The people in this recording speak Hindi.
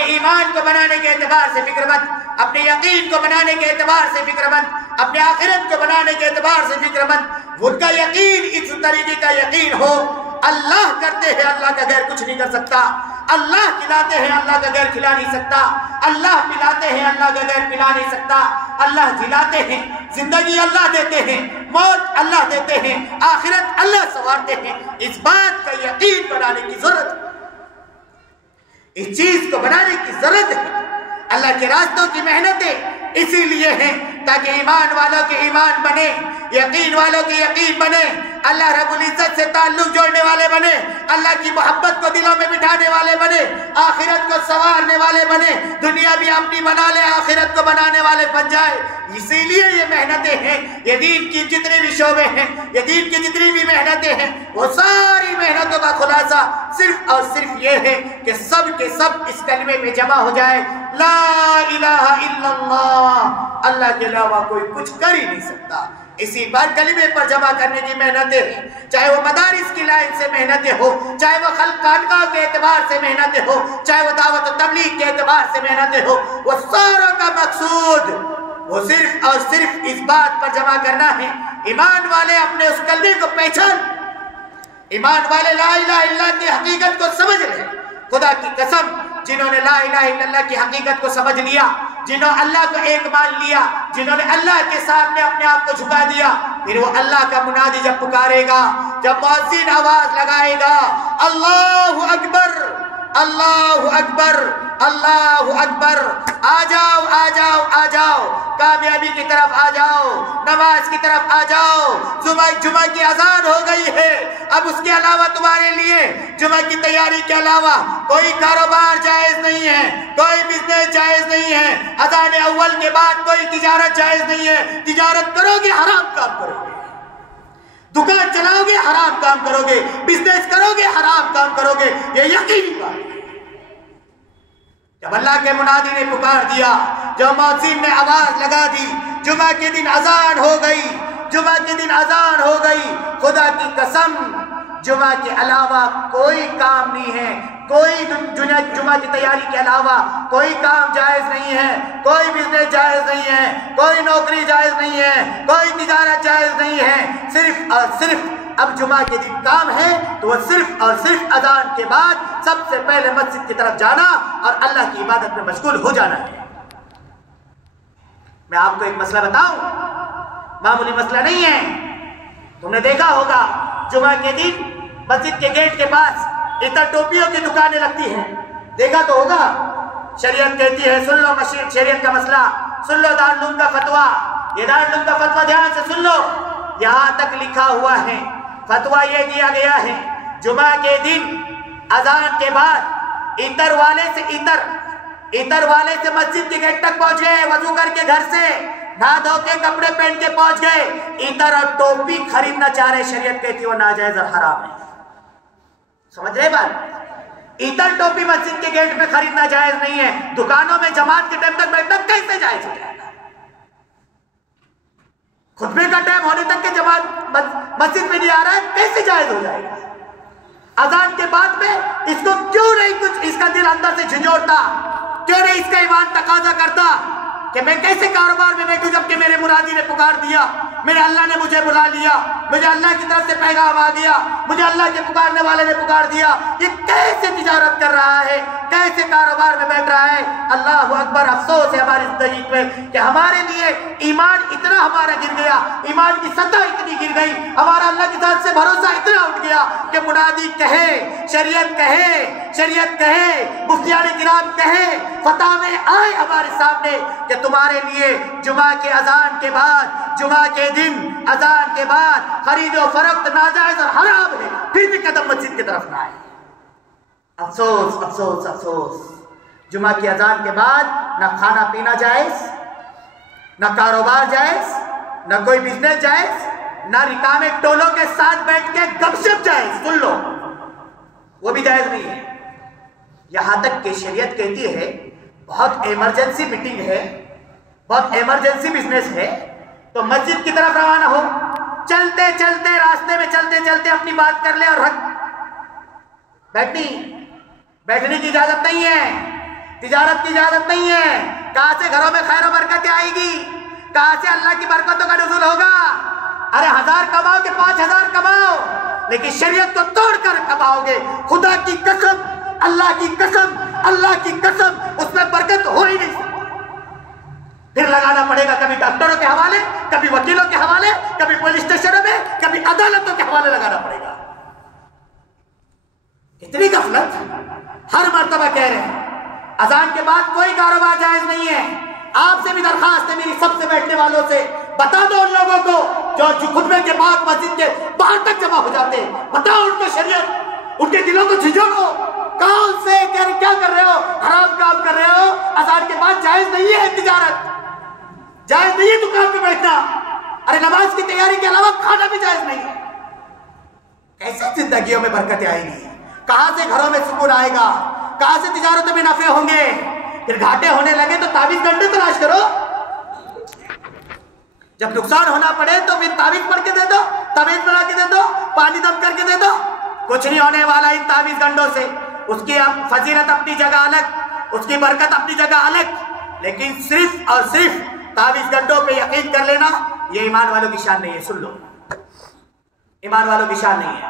अपने ईमान को बनाने के एतबार से फिक्रमंद, अपने यकीन को बनाने के एतबार से फिक्रमंद, अपने आखिरत को बनाने के एतबार से फिक्रमंद। उनका यकीन इस तरीके का यकीन हो, अल्लाह करते हैं, अल्लाह का गैर कुछ नहीं कर सकता। अल्लाह खिलाते हैं, अल्लाह का गैर खिला नहीं सकता। अल्लाह पिलाते हैं, अल्लाह का गैर पिला नहीं सकता। अल्लाह जिलाते हैं, जिंदगी अल्लाह देते हैं, मौत अल्लाह देते हैं, आखिरत अल्लाह संवारते हैं। इस बात का यकीन बनाने की जरूरत है, इस चीज को बनाने की जरूरत है। अल्लाह के रास्तों की मेहनतें इसीलिए हैं ताकि ईमान वालों के ईमान बने, यकीन वालों के यकीन बने, अल्लाह रब्बुल इज्जत से ताल्लुक जोड़ने वाले बने, अल्लाह की मोहब्बत को दिलों में बिठाने वाले बने, आखिरत को संवारने वाले बने, दुनिया भी अपनी बना ले, आखिरत को बनाने वाले बन जाए। इसीलिए ये मेहनतें हैं। ये दीन की जितने भी शोबे हैं, ये दीन की जितनी भी मेहनतें हैं, वो सारी मेहनतों का खुलासा सिर्फ और सिर्फ ये है कि सब के सब इस कलमे में जमा हो जाए, ला इलाहा इल्लल्लाह, अल्लाह के अलावा कोई कुछ कर ही नहीं सकता। इसी बार कलिमे पर जमा करने की मेहनतें हैं, चाहे वो मदारिस की लाइन से मेहनतें हो, चाहे वो खानकाह के एतबार से मेहनतें हो, चाहे वो दावत और तबलीग के एतबार से मेहनतें हो, वो सारों का मकसूद वो सिर्फ और सिर्फ इस बात पर जमा करना है, ईमान वाले अपने उस कलमे को पहचान, ईमान वाले ला इलाहा इल्लल्लाह की हकीकत को समझ रहे। खुदा की कसम, जिन्होंने ला इलाहा इल्लल्लाह की हकीकत को समझ लिया, जिन्होंने अल्लाह को एक मान लिया, जिन्होंने अल्लाह के सामने अपने आप को झुका दिया, फिर वो अल्लाह का मुनादी जब पुकारेगा, जब मुअज्जिन आवाज लगाएगा, अल्लाहु अकबर, अल्लाहु अकबर, अल्लाहु अकबर, आ जाओ आ जाओ आ जाओ, कामयाबी की तरफ आ जाओ, नमाज की तरफ आ जाओ। जुमा की अजान हो गई है, अब उसके अलावा तुम्हारे लिए जुमा की तैयारी के अलावा कोई कारोबार जायज नहीं है, कोई बिजनेस जायज नहीं है। अजान अव्वल के बाद कोई तिजारत जायज नहीं है। तिजारत करोगे हराम काम करोगे, दुकान चलाओगे हराम काम करोगे, बिजनेस करोगे हराम काम करोगे, ये यकीनी बात है। जब अल्लाह के मुनादी ने पुकार दिया, जब मुअज्जिन ने आवाज लगा दी, जुमा के दिन अजान हो गई, जुमा के दिन अजान हो गई, खुदा की कसम जुमा के अलावा कोई काम नहीं है, कोई जुमा की तैयारी के अलावा कोई काम जायज नहीं है, कोई बिजनेस जायज नहीं है, कोई नौकरी जायज नहीं है, कोई तिजारत जायज नहीं है। सिर्फ और सिर्फ अब जुमा के दिन काम है तो वह सिर्फ और सिर्फ अजान के बाद सबसे पहले मस्जिद की तरफ जाना और अल्लाह की इबादत में मशगूल हो जाना है। मैं आपको एक मसला बताऊं, मामूली मसला नहीं है। तुमने देखा होगा जुमा के दिन मस्जिद के गेट के पास इतर टोपियों की दुकानें लगती हैं, देखा तो होगा। शरीयत कहती है, सुन लो शरीयत का मसला, सुन लो दारुल उलूम का फतवा, ये दारुल उलूम का फतवा ध्यान से सुन लो। यहां तक लिखा हुआ है, फतवा ये दिया गया है, जुमा के दिन अजान के बाद इतर वाले से मस्जिद के गेट तक पहुंच गए, वजू करके घर से नहा धो के कपड़े पहन के पहुंच गए, इतर और टोपी खरीदना चाह रहे, शरीयत कहती है वो नाजायज और हराम है। समझ रहे बात? इतर टोपी मस्जिद के गेट में खरीदना जायज नहीं है। दुकानों में जमात के टाइम तक बैठना कैसे जायज हो जाएगा? खुतबे का टाइम होने तक के जमात मस्जिद में नहीं आ रहा है, कैसे जायज हो जाएगा? अजान के बाद में इसको क्यों नहीं कुछ इसका दिल अंदर से झिझोड़ता, क्यों नहीं इसका ईमान तकाजा करता कि मैं कैसे कारोबार में बैठूं जबकि मेरे मुरादी ने पुकार दिया, मेरे अल्लाह ने मुझे बुला लिया, मुझे अल्लाह की तरफ से पैगाम आ गया, मुझे अल्लाह के पुकारने वाले ने पुकार दिया। ये कैसे तिजारत कर रहा है, कैसे कारोबार में बैठ रहा है? अल्लाह अकबर, अफसोस है हमारी जिंदगी में कि हमारे लिए ईमान इतना हमारा गिर गया, ईमान की सतह इतनी गिर गई, हमारा अल्लाह की तरफ से भरोसा इतना उठ गया कि मुनादी कहे, शरीयत कहे, मुफ्तियान किराम कहे, फतावे आए हमारे सामने कि तुम्हारे लिए जुमा के अजान के बाद, जुमा के दिन अजान के बाद खरीदो फरोख्त नाजायज और हराम है, फिर भी कदम मस्जिद की तरफ ना आए। अफसोस अफसोस अफसोस, जुमा की अजान के बाद ना खाना पीना जायज, ना कारोबार जायज, ना कोई बिजनेस जायज, ना रिकामे टोलों के साथ बैठ के गपशप जायज, सुन लो, वो भी जायज नहीं है। यहां तक कि शरीयत कहती है बहुत इमरजेंसी मीटिंग है, बहुत इमरजेंसी बिजनेस है, तो मस्जिद की तरफ रवाना हो, चलते चलते रास्ते में चलते चलते अपनी बात कर ले और बैठने की इजाजत नहीं है। तिजारत की इजाजत नहीं है। कहां से घरों में खैर और बरकत आएगी, कहां से अल्लाह की बरकतों का नुज़ूल होगा। अरे 1000 कमाओ कि 5000 कमाओ, लेकिन शरीयत को तोड़कर कमाओगे। खुदा की कसम, अल्लाह की कसम, अल्लाह की कसम, उसमें बरकत हो ही नहीं सकती। फिर लगाना पड़ेगा कभी डॉक्टरों के हवाले, कभी वकीलों के हवाले, कभी पुलिस स्टेशनों में, कभी अदालतों के हवाले लगाना पड़ेगा। इतनी गफलत, हर मर्तबा कह रहे हैं अजान के बाद कोई कारोबार जायज नहीं है। आपसे भी दरखास्त है मेरी, सबसे बैठने वालों से, बता दो उन लोगों को जो खुतबे के बाद मस्जिद के बाहर तक जमा हो जाते हैं, बताओ उनको शरीयत, उनके दिलों को झिझोड़ो। कौन से क्या कर रहे हो, हराम काम कर रहे हो। अजान के बाद जायज नहीं है तिजारत, जायज नहीं है दुकान पे बैठना। अरे नमाज की तैयारी के अलावा खाना भी जायज नहीं है। कैसे जिंदगियों में बरकतें आएगी, कहां से घरों में सुकून आएगा, कहां से तिजारतों में नफे होंगे। फिर घाटे होने लगे तो ताबीज गंडे तलाश करो। जब नुकसान होना पड़े तो फिर ताबीज पढ़ के दे दो, ताबीज बना के दे दो, पानी दम करके दे दो। कुछ नहीं होने वाला इन ताबीज गंडों से। उसकी फजीलत अपनी जगह अलग, उसकी बरकत अपनी जगह अलग, लेकिन सिर्फ और सिर्फ ताबीज गंडों पे यकीन कर लेना, ये ईमान वालों की शान नहीं है। सुन लो, ईमान वालों की शान नहीं है।